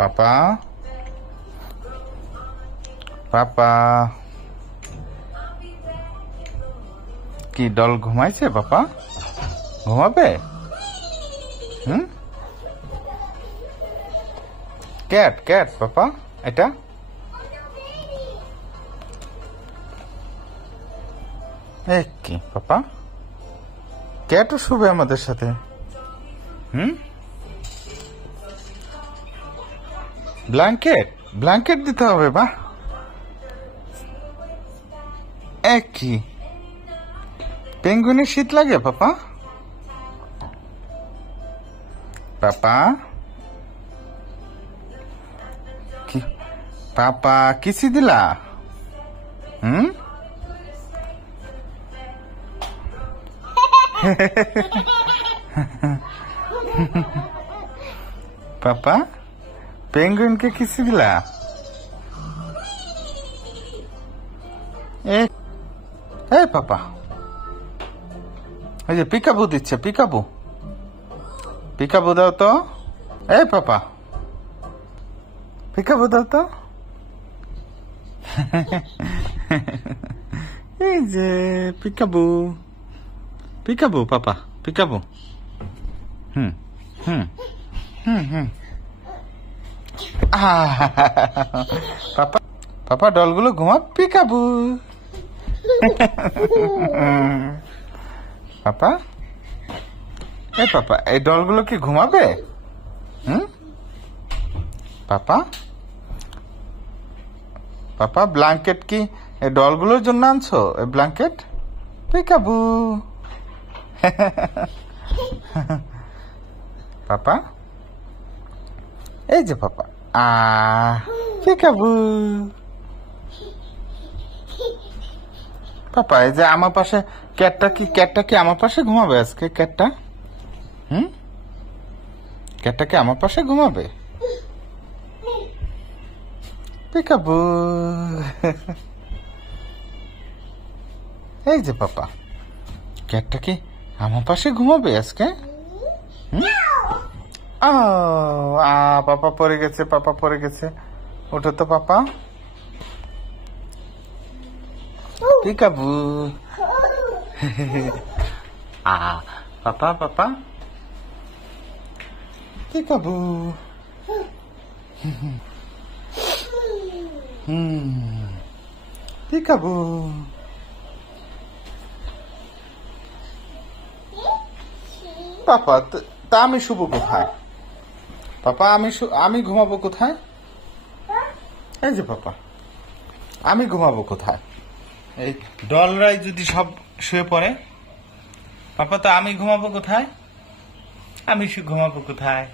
পাপা পাপা কি ডল ঘুমাইছে? পাপা ঘুমাবে? ক্যাট ক্যাট পাপা এটা কি পাপা? ক্যাটও শুবে আমাদের সাথে? ব্ল্যাঙ্কেট ব্ল্যাঙ্কেট দিতে হবে। বাহ, কি পেঙ্গুইনের শীত লাগে পাপা? পাপা কি পাপা কিসি দিলা? পাপা পেঙ্গুইনকে কিসি দিলা? এই পাপা ওই যে পিকাবু দিচ্ছে, পিকাবু পিকাবু দাও তো। এই পাপা পিকাবু দাও তো। এই যে পিকাবু পিকাবু পাপা পিকাবু। পাপা পাপা ডলগুলো ঘুমা। পিকাবু পাপা এই পাপা এই ডলগুলো কি ঘুমাবে? পাপা পাপা ব্ল্যাঙ্কেট কি এই ডলগুলোর জন্য আনছো? এই ব্ল্যাঙ্কেট পিকাবু। পাপা এই যে পাপা পিকাবু। পাপা এই যে আমার পাশে ক্যাটটা কি আমার পাশে ঘুমাবে আজকে? ক্যাটটা ক্যাটটা কি আমার পাশে ঘুমাবে? পিকাবু। এই যে পাপা ক্যাটটা কি আমার পাশে ঘুমাবে আজকে? পাপা পড়ে গেছে, পাপা পড়ে গেছে। ওঠো তো পাপা। পিকাবু। পাপা পাপা পিকাবু। পিকাবু। পাপা তা আমি শুবো কোথায়? পাপা আমি ঘুমাবো কোথায়? এই যে পাপা আমি ঘুমাবো কোথায়? এই ডলরাই যদি সব শুয়ে পড়ে, পাপা তো আমি ঘুমাবো কোথায়? আমি ঘুমাবো কোথায়?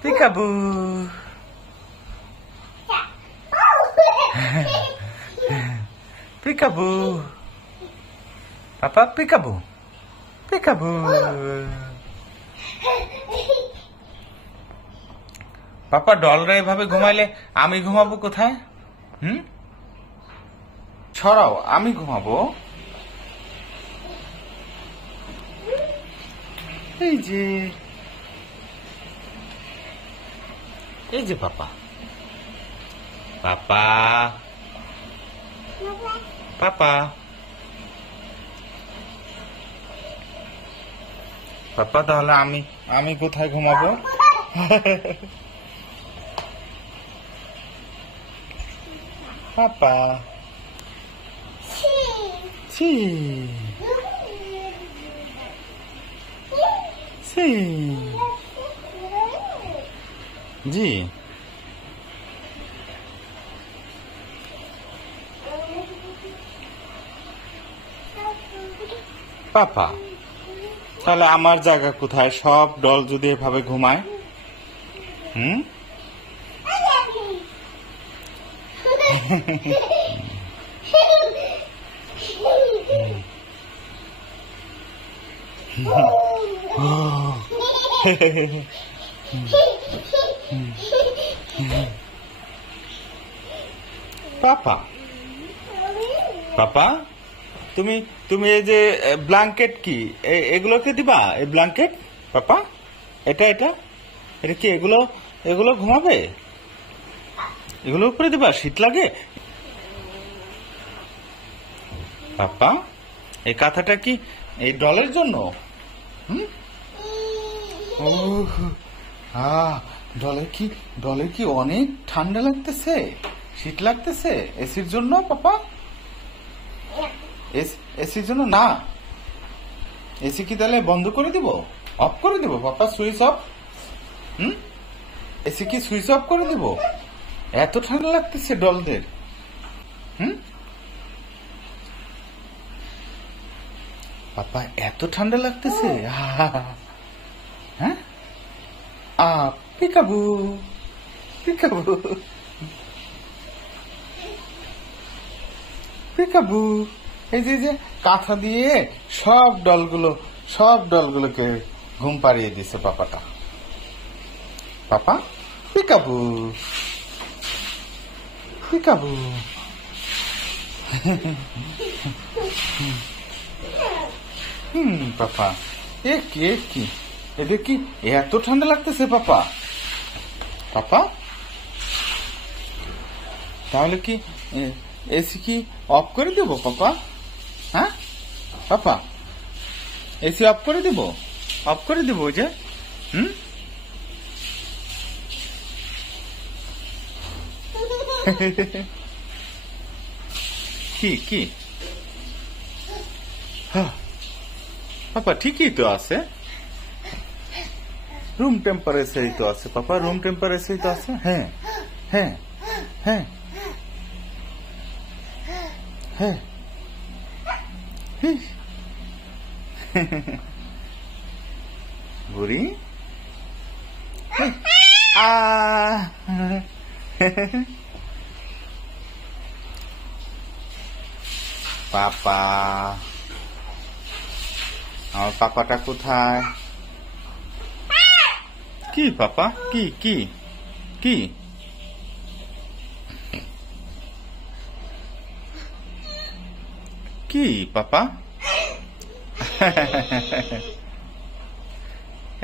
পিকাবু। পিকাবু পাপা পিকাবু পিকাবু। পাপা ডলরা এভাবে ঘুমাইলে আমি ঘুমাবো কোথায়? ছড়াও আমি ঘুমাবো। এই যে পাপা পাপা পাপা পাপা তাহলে আমি কোথায় ঘুমাবো? পাপা ছি ছি জি পাপা তাহলে আমার জায়গা কোথায়? সব ডল যদি এভাবে ঘুমায়। পাপা পাপা তুমি এই যে ব্ল্যাঙ্কেট কি এগুলোকে দিবা? এই ব্ল্যাঙ্কেট পাপা এটা এটা কি এগুলো এগুলো ঘুমাবে? এগুলো উপরে দিবা? শীত লাগে? পাপা এই কাঁথাটা কি এই ডলের জন্য? হুম, ও ডলের কি অনেক ঠান্ডা লাগতেছে, শীত লাগতেছে এসির জন্য? পাপা এসির জন্য না, এসি কি তাহলে বন্ধ করে দিব, অফ করে দিব পাপা, সুইচ অফ? হুম, এসি কি সুইচ অফ করে দিব? এত ঠান্ডা লাগতেছে ডলদের। হুম পাপা এত ঠান্ডা লাগতেছে? হ্যাঁ পিকাবু পিকাবু পিকাবু। এই যে কাঁথা দিয়ে সব ডলগুলোকে ঘুম পাড়িয়ে দিছে পাপাটা। পাপা পিকাবু পিকাবু। পাপা কি এদের কি এত ঠান্ডা লাগতেছে পাপা? পাপা তাহলে কি এসি কি অফ করে দেব পাপা? হ্যাঁ পাপা এসি অফ করে দেব? অফ করে দেব ওই যে? কি পাপা ঠিকই তো আছে, রুম টেম্পারেচারই তো আছে পাপা, রুম টেম্পারেচারই তো আছে। হ্যাঁ হ্যাঁ হ্যাঁ হ্যাঁ বুড়ি পাপা আমার পাপাটা কোথায়? কি পাপা কি কি কি কি পাপা?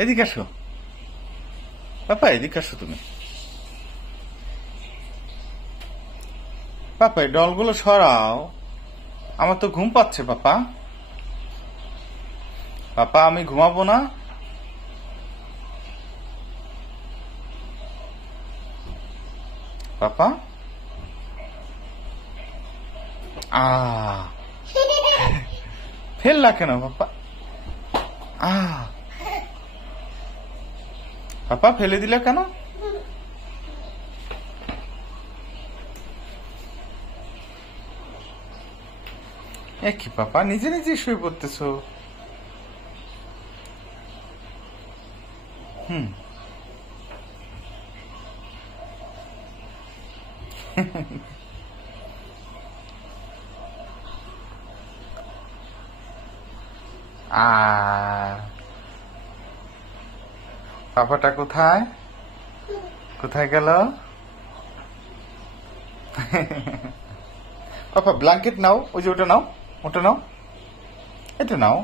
এদিকে আসো পাপা, এদিকে আসো তুমি। পাপা এই ডলগুলো সরাও, আমার তো ঘুম পাচ্ছে পাপা। পাপা আমি ঘুমাবো না? পাপা ফেললা কেন পাপা? পাপা ফেলে দিলে কেন? কি পাপা নিজে নিজে শুয়ে পড়তেছো? পাপাটা কোথায় কোথায় গেল? পাপা ব্ল্যাঙ্কেট নাও, ওই যে ওটা নাও, ওটা নাও, এটা নাও।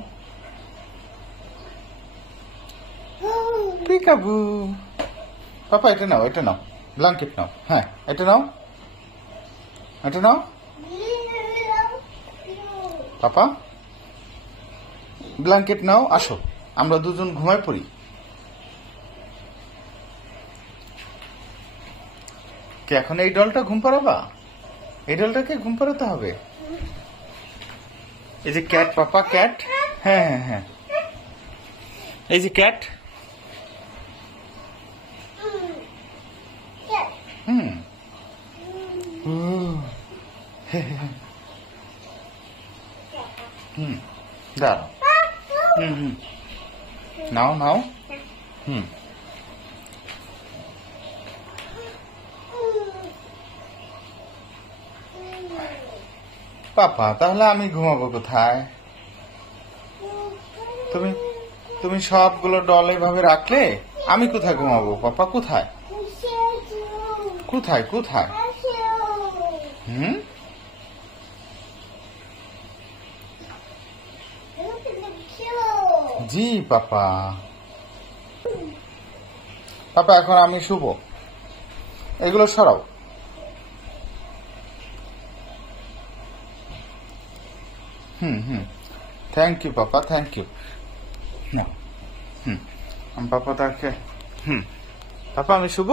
পিকাবু পাপা এটা নাও, এটা নাও, ব্ল্যাঙ্কেট নাও। হ্যাঁ এটা নাও, এটা নাও পাপা, ব্ল্যাঙ্কেট নাও, আসো আমরা দুজন ঘুমায় পড়ি। কে এখন এই ডলটা ঘুম পাড়াবা? এই ডলটাকে ঘুম পাড়াতে হবে। এই যে ক্যাট পাপা, ক্যাট। হ্যাঁ হ্যাঁ হ্যাঁ এই যে ক্যাট। দাঁড়াও। নাও নাও। পাপা তাহলে আমি ঘুমাবো কোথায়? তুমি সবগুলো ডল এভাবে রাখলে আমি কোথায় ঘুমাবো পাপা? কোথায় কোথায় কোথায়? জি পাপা। পাপা এখন আমি শুভ। এগুলো সরাও। থ্যাংক ইউ পাপা, থ্যাংক ইউ। না পাপা তাকে পাপা আমি শুভ।